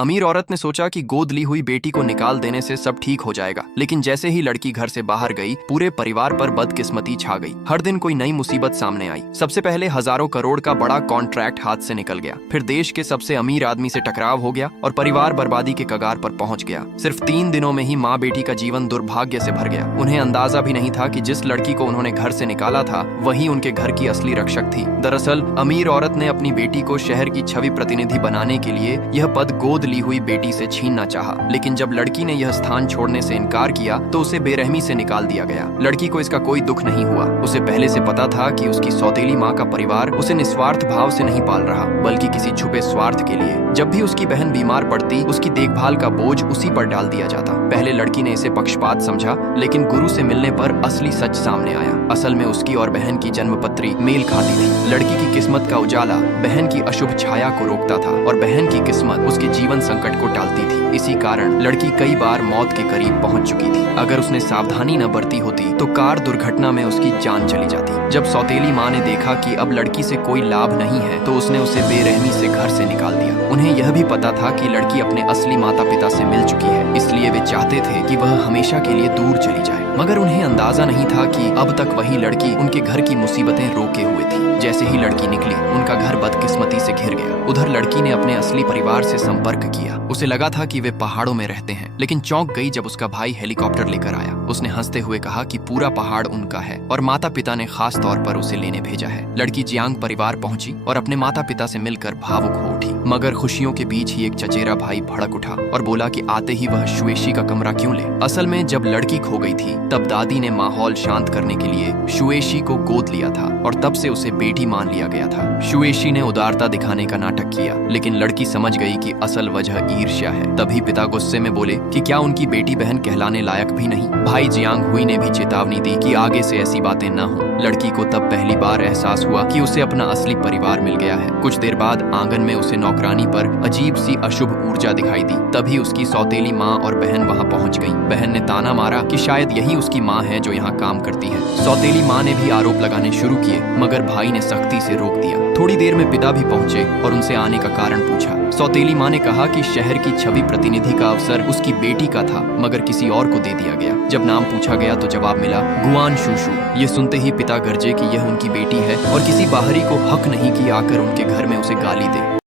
अमीर औरत ने सोचा कि गोद ली हुई बेटी को निकाल देने से सब ठीक हो जाएगा, लेकिन जैसे ही लड़की घर से बाहर गई, पूरे परिवार पर बदकिस्मती छा गई। हर दिन कोई नई मुसीबत सामने आई। सबसे पहले हजारों करोड़ का बड़ा कॉन्ट्रैक्ट हाथ से निकल गया, फिर देश के सबसे अमीर आदमी से टकराव हो गया और परिवार बर्बादी के कगार पर पहुंच गया। सिर्फ 3 दिनों में ही माँ बेटी का जीवन दुर्भाग्य से भर गया। उन्हें अंदाजा भी नहीं था कि जिस लड़की को उन्होंने घर से निकाला था वही उनके घर की असली रक्षक थी। दरअसल अमीर औरत ने अपनी बेटी को शहर की छवि प्रतिनिधि बनाने के लिए यह पद गोद ली हुई बेटी से छीनना चाहा, लेकिन जब लड़की ने यह स्थान छोड़ने से इनकार किया तो उसे बेरहमी से निकाल दिया गया। लड़की को इसका कोई दुख नहीं हुआ। उसे पहले से पता था कि उसकी सौतेली माँ का परिवार उसे निस्वार्थ भाव से नहीं पाल रहा, बल्कि किसी छुपे स्वार्थ के लिए। जब भी उसकी बहन बीमार पड़ती, उसकी देखभाल का बोझ उसी पर डाल दिया जाता। पहले लड़की ने इसे पक्षपात समझा, लेकिन गुरु से मिलने पर असली सच सामने आया। असल में उसकी और बहन की जन्मपत्री मेल खाती थी। लड़की की किस्मत का उजाला बहन की अशुभ छाया को रोकता था और बहन की किस्मत उसके जीवन संकट को टालती थी। इसी कारण लड़की कई बार मौत के करीब पहुंच चुकी थी। अगर उसने सावधानी न बरती होती तो कार दुर्घटना में उसकी जान चली जाती। जब सौतेली माँ ने देखा कि अब लड़की से कोई लाभ नहीं है तो उसने उसे बेरहमी से घर से निकाल दिया। उन्हें यह भी पता था कि लड़की अपने असली माता पिता से मिल चुकी है, इसलिए वे चाहते थे कि वह हमेशा के लिए दूर चली जाए। मगर उन्हें अंदाजा नहीं था कि अब तक वही लड़की उनके घर की मुसीबतें रोके हुए थी। जैसे ही लड़की निकली, उनका घर बदकिस्मती से घिर गया। उधर लड़की ने अपने असली परिवार से संपर्क किया। उसे लगा था कि वे पहाड़ों में रहते हैं, लेकिन चौंक गई जब उसका भाई हेलीकॉप्टर लेकर आया। उसने हंसते हुए कहा कि पूरा पहाड़ उनका है और माता पिता ने खास तौर पर उसे लेने भेजा है। लड़की जियांग परिवार पहुंची और अपने माता पिता से मिलकर भावुक हो उठी। मगर खुशियों के बीच ही एक चचेरा भाई भड़क उठा और बोला कि आते ही वह शुएशी का कमरा क्यों ले। असल में जब लड़की खो गई थी तब दादी ने माहौल शांत करने के लिए शुएशी को गोद लिया था और तब से उसे बेटी मान लिया गया था। शुएशी ने उदारता दिखाने का नाटक किया, लेकिन लड़की समझ गई कि असल वजह ईर्ष्या है। तभी पिता गुस्से में बोले कि क्या उनकी बेटी बहन कहलाने लायक भी नहीं। भाई जियांग हुई ने भी चेतावनी दी कि आगे से ऐसी बातें न हो। लड़की को तब पहली बार एहसास हुआ कि उसे अपना असली परिवार मिल गया है। कुछ देर बाद आंगन में उसे नौकरानी पर अजीब सी अशुभ ऊर्जा दिखाई दी। तभी उसकी सौतेली माँ और बहन वहाँ पहुँच गई। बहन ने ताना मारा कि शायद यही उसकी माँ है जो यहाँ काम करती है। सौतेली माँ ने भी आरोप लगाने शुरू किए, मगर भाई ने सख्ती से रोक दिया। थोड़ी देर में पिता भी पहुंचे और उनसे आने का कारण पूछा। सौतेली माँ ने कहा कि शहर की छवि प्रतिनिधि का अवसर उसकी बेटी का था, मगर किसी और को दे दिया गया। जब नाम पूछा गया तो जवाब मिला गुआन शूशू। ये सुनते ही पिता गरजे कि यह उनकी बेटी है और किसी बाहरी को हक नहीं कि आकर उनके घर में उसे गाली दे।